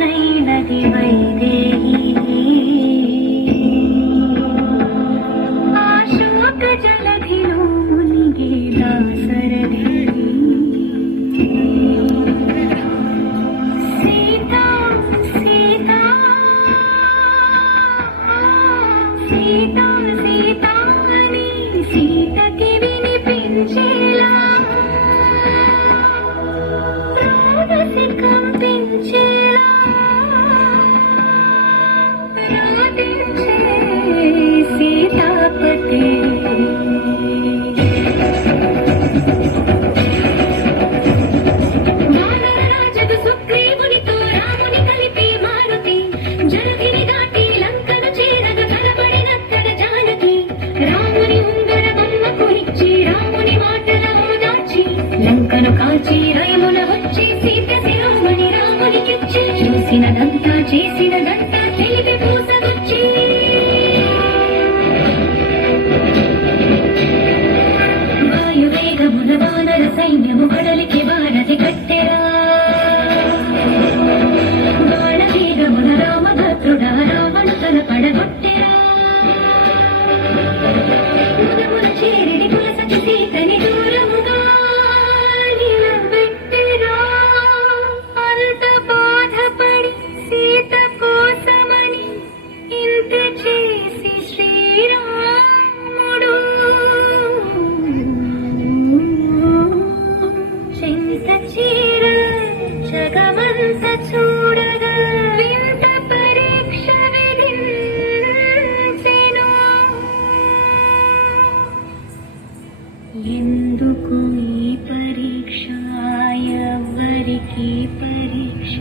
తానైనది వైదేహి ఆ శోక జలధిలో మునిగే దాసరథి సీతా సీతా సీతా సీతా అని సీతకి వినిపించేలా ప్రాణసి కంపించేలా రాధించే సీతాపతి వానరరాజు సుగ్రీవునితో రాముని కలిపి మారుతి జలధిని దాటి లంకను చేరగ కలబడినక్కడ జానకి రాముని ఉంగరమమ్మకు ఇచ్చి రాముని మాటలో దాచి లంకను కాచి రయమున వచ్చి సీత శిరోమణి రామునికిచ్చి చూసినదంతా చేసినదంతా తెలిపి పూసగొచ్చి వాయువేగమున వానర సైన్యము కడలికి వారధి కట్టెరా బాణవేగమున రామభద్రుడా రావణు తన పడగొట్టెరా ముదమున చేరిడి పులసకి సీతని దూరముగా నిలబెట్టెరా అంత బాధపడి సీత కోసమని ఇంత చేసి శ్రీరాముడు చింత చీర జగమంత చూడగా వింత పరీక్ష విధించెను ఎందుకు ఈ పరీక్ష ఎవరికి పరీక్ష